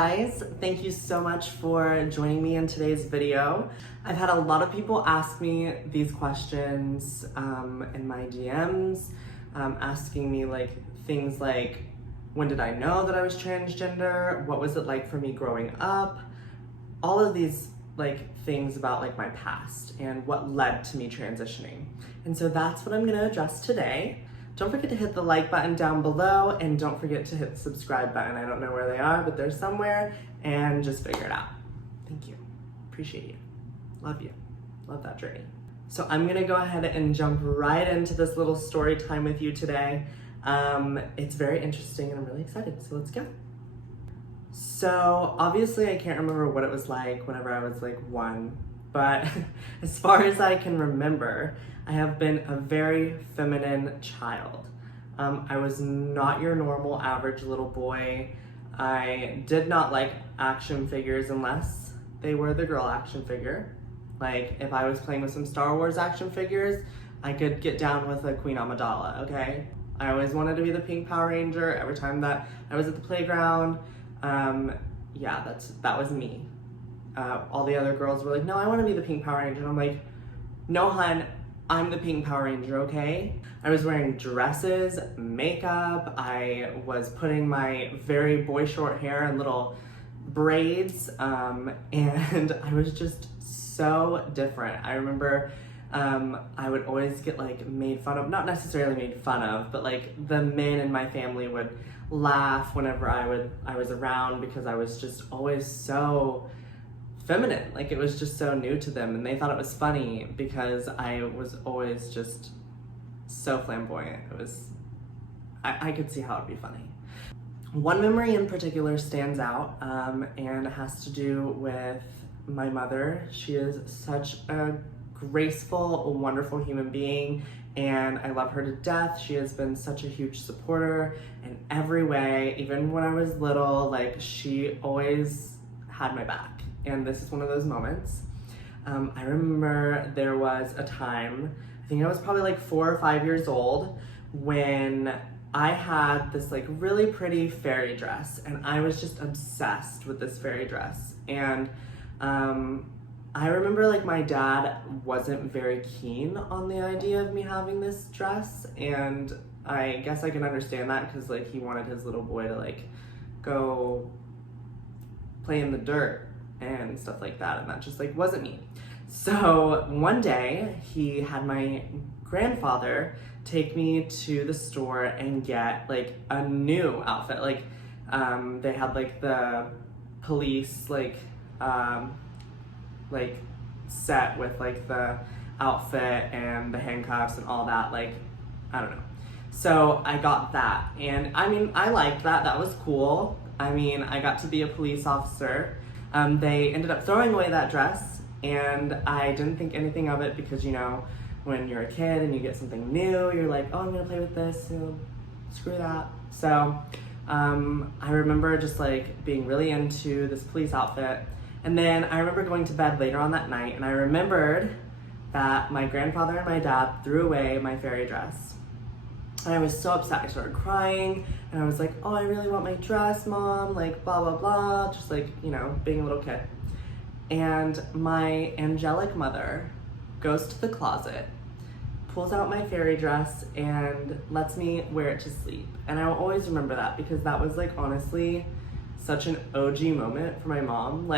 guys, thank you so much for joining me in today's video. I've had a lot of people ask me these questions in my DMs, asking me things like, when did I know that I was transgender? What was it like for me growing up? All of these things about my past and what led to me transitioning. And so that's what I'm gonna address today. Don't forget to hit the like button down below, and don't forget to hit the subscribe button. I don't know where they are, but they're somewhere, and just figure it out. Thank you. Appreciate you. Love you. Love that journey. So I'm gonna go ahead and jump right into this little story time with you today. It's very interesting and I'm really excited, so let's go. So obviously I can't remember what it was like whenever I was 1, but as far as I can remember, I have been a very feminine child. I was not your normal average little boy. I did not like action figures unless they were the girl action figure. If I was playing with some Star Wars action figures, I could get down with a Queen Amidala, okay? I always wanted to be the pink Power Ranger every time that I was at the playground. Yeah, that was me. All the other girls were like, no, I want to be the pink Power Ranger. And I'm like, no, hun, I'm the pink Power Ranger, okay? I was wearing dresses, makeup. I was putting my very boy short hair in little braids, and I was just so different. I remember I would always get made fun of, not necessarily made fun of, but the men in my family would laugh whenever I was around because I was just always so feminine. It was just so new to them, and they thought it was funny because I was always just so flamboyant. I could see how it'd be funny. One memory in particular stands out, and it has to do with my mother. She is such a graceful, wonderful human being, and I love her to death. She has been such a huge supporter in every way. Even when I was little, she always had my back. And this is one of those moments. I remember there was a time, I think I was probably 4 or 5 years old, when I had this really pretty fairy dress, and I was just obsessed with this fairy dress. And I remember my dad wasn't very keen on the idea of me having this dress, and I guess I can understand that because he wanted his little boy to go play in the dirt and stuff like that, and that just wasn't me. So one day he had my grandfather take me to the store and get a new outfit. They had the police set with the outfit and the handcuffs and all that. I don't know. So I got that, and I mean, I liked that. That was cool. I mean, I got to be a police officer. They ended up throwing away that dress, and I didn't think anything of it because, when you're a kid and you get something new, you're like, oh, I'm gonna play with this, screw that. So I remember just being really into this police outfit. And then I remember going to bed later on that night, and I remembered that my grandfather and my dad threw away my fairy dress. And I was so upset. I started crying, and I was like, oh, I really want my dress, Mom, blah, blah, blah, just being a little kid. And my angelic mother goes to the closet, pulls out my fairy dress, and lets me wear it to sleep. And I will always remember that because that was honestly such an OG moment for my mom.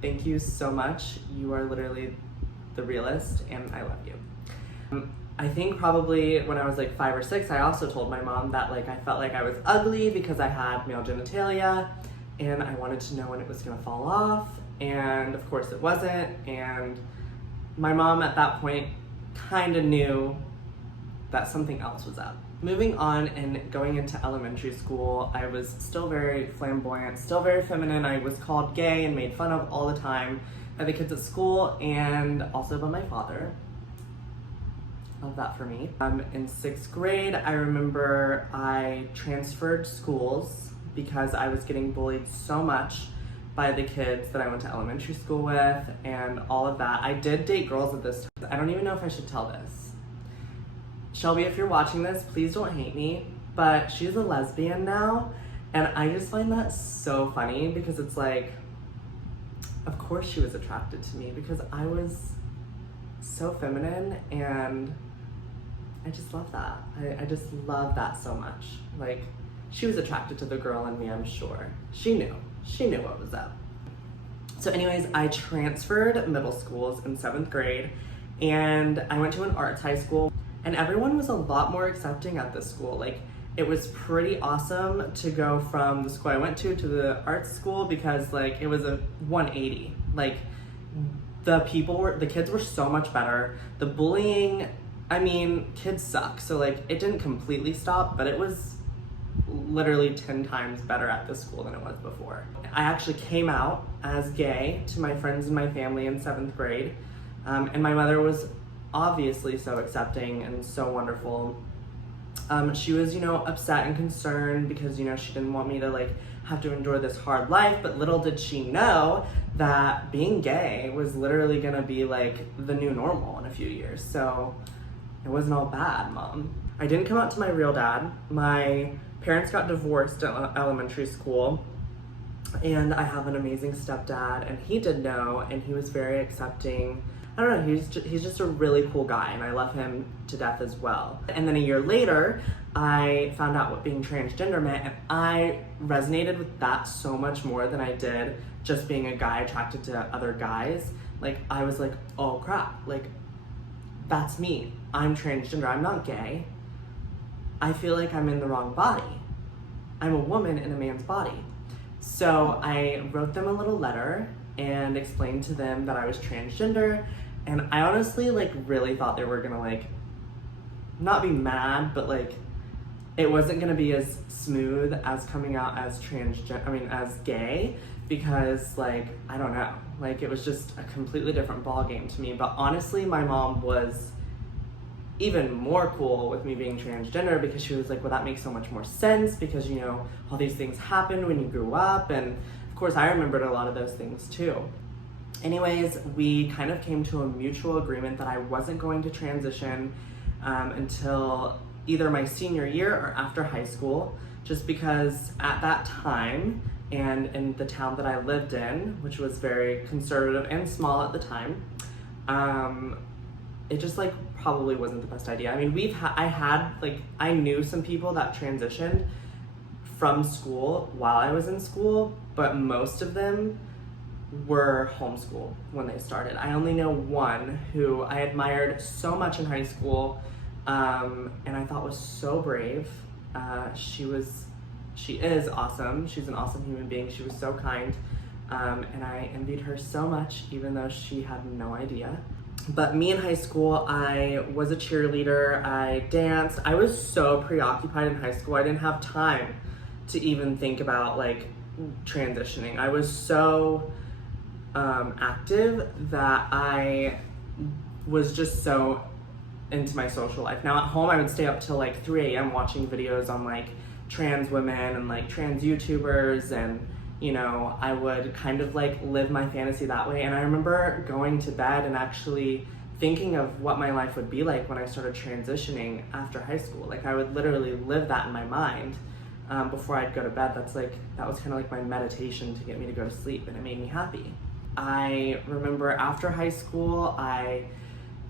Thank you so much. You are literally the realest, and I love you. I think probably when I was 5 or 6, I also told my mom that I felt like I was ugly because I had male genitalia, and I wanted to know when it was gonna fall off, and of course it wasn't, and my mom at that point kind of knew that something else was up. Moving on and going into elementary school, I was still very flamboyant, still very feminine. I was called gay and made fun of all the time by the kids at school and also by my father. Love that for me. In 6th grade, I remember I transferred schools because I was getting bullied so much by the kids that I went to elementary school with and all of that. I did date girls at this time. I don't even know if I should tell this. Shelby, if you're watching this, please don't hate me, but she's a lesbian now, And I just find that so funny because it's like, of course she was attracted to me because I was so feminine, and I just love that. I just love that so much. Like, she was attracted to the girl in me, I'm sure. She knew what was up. So anyways, I transferred middle schools in 7th grade, and I went to an arts high school, and everyone was a lot more accepting at this school. Like, it was pretty awesome to go from the school I went to the arts school because like it was a 180. Like, the kids were so much better. The bullying, I mean, kids suck. So like it didn't completely stop, but it was literally 10 times better at this school than it was before. I actually came out as gay to my friends and my family in 7th grade. And my mother was obviously so accepting and so wonderful. She was, upset and concerned because, she didn't want me to like have to endure this hard life, but little did she know that being gay was literally gonna be like the new normal in a few years. So it wasn't all bad, Mom. I didn't come out to my real dad. My parents got divorced at elementary school, and I have an amazing stepdad, and he did know, and he was very accepting. I don't know, he's just a really cool guy, and I love him to death as well. And then a year later, I found out what being transgender meant, and I resonated with that so much more than I did just being a guy attracted to other guys. Like, I was like, oh crap, like, that's me. I'm transgender, I'm not gay. I feel like I'm in the wrong body. I'm a woman in a man's body. So I wrote them a little letter and explained to them that I was transgender, and I honestly like really thought they were gonna like not be mad, but like it wasn't gonna be as smooth as coming out as as gay, because like I don't know, like it was just a completely different ball game to me. But honestly, my mom was even more cool with me being transgender because she was like, well, that makes so much more sense because all these things happened when you grew up, and of course I remembered a lot of those things too. Anyways, we kind of came to a mutual agreement that I wasn't going to transition until either my senior year or after high school, just because at that time and in the town that I lived in, which was very conservative and small at the time, it just like probably wasn't the best idea. I mean, I knew some people that transitioned from school while I was in school, but most of them were homeschooled when they started. I only know one who I admired so much in high school, and I thought was so brave. She is awesome. She's an awesome human being. She was so kind, and I envied her so much, even though she had no idea. But me in high school, I was a cheerleader, I danced. I was so preoccupied in high school, I didn't have time to even think about like transitioning. I was so active that I was just so into my social life. Now at home, I would stay up till like 3 a.m. watching videos on like trans women and like trans YouTubers, and I would kind of like live my fantasy that way. And I remember going to bed and actually thinking of what my life would be like when I started transitioning after high school. Like, I would literally live that in my mind before I'd go to bed. That was kind of like my meditation to get me to go to sleep, and it made me happy. I remember after high school, I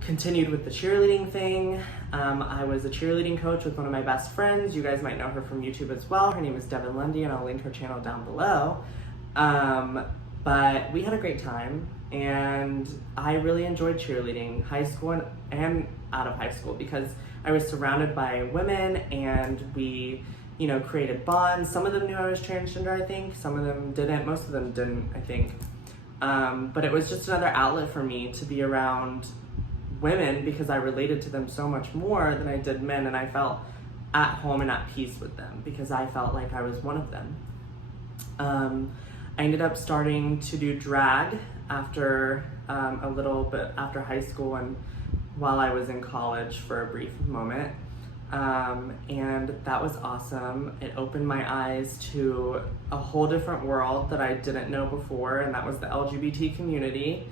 continued with the cheerleading thing. I was a cheerleading coach with one of my best friends. You guys might know her from YouTube as well. Her name is Devin Lundy, and I'll link her channel down below. But we had a great time, and I really enjoyed cheerleading, high school and out of high school, because I was surrounded by women, and we, created bonds. Some of them knew I was transgender, I think. Some of them didn't. Most of them didn't, I think. But it was just another outlet for me to be around women because I related to them so much more than I did men, and I felt at home and at peace with them because I felt like I was one of them. I ended up starting to do drag after a little bit after high school and while I was in college for a brief moment. And that was awesome. It opened my eyes to a whole different world that I didn't know before, and that was the LGBT community.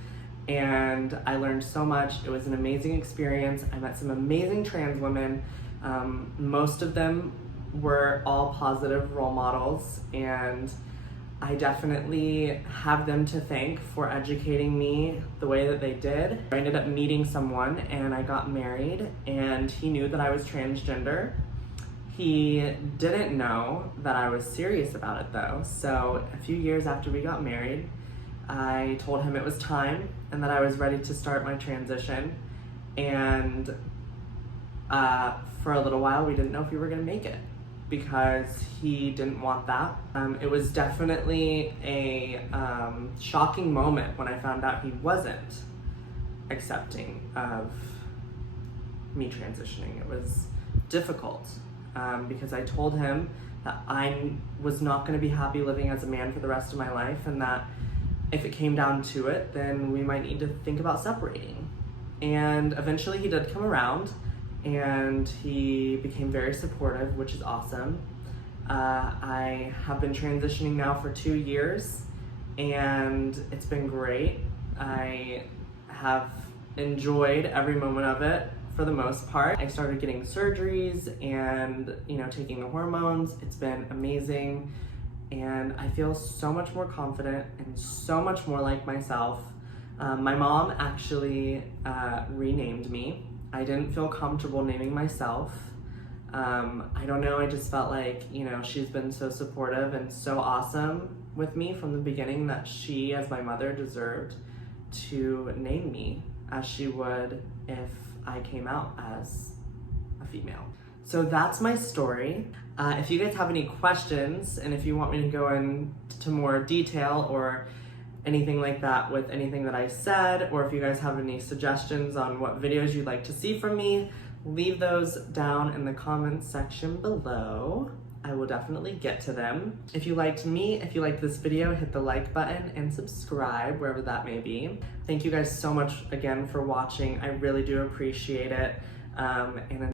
And I learned so much. It was an amazing experience. I met some amazing trans women. Most of them were all positive role models, and I definitely have them to thank for educating me the way that they did. I ended up meeting someone and I got married, and he knew that I was transgender. He didn't know that I was serious about it though. So a few years after we got married, I told him it was time and that I was ready to start my transition. And for a little while, we didn't know if we were gonna make it because he didn't want that. It was definitely a shocking moment when I found out he wasn't accepting of me transitioning. It was difficult because I told him that I was not gonna be happy living as a man for the rest of my life, and that if it came down to it, then we might need to think about separating. And eventually he did come around, and he became very supportive, which is awesome. I have been transitioning now for 2 years, and it's been great. I have enjoyed every moment of it for the most part. I started getting surgeries and, taking the hormones. It's been amazing, and I feel so much more confident and so much more like myself. My mom actually renamed me. I didn't feel comfortable naming myself. I don't know, I just felt like, she's been so supportive and so awesome with me from the beginning that she, as my mother, deserved to name me as she would if I came out as a female. So that's my story. If you guys have any questions, and if you want me to go into more detail or anything like that with anything that I said, or if you guys have any suggestions on what videos you'd like to see from me, leave those down in the comments section below. I will definitely get to them. If you liked me, if you liked this video, hit the like button and subscribe, wherever that may be. Thank you guys so much again for watching. I really do appreciate it. And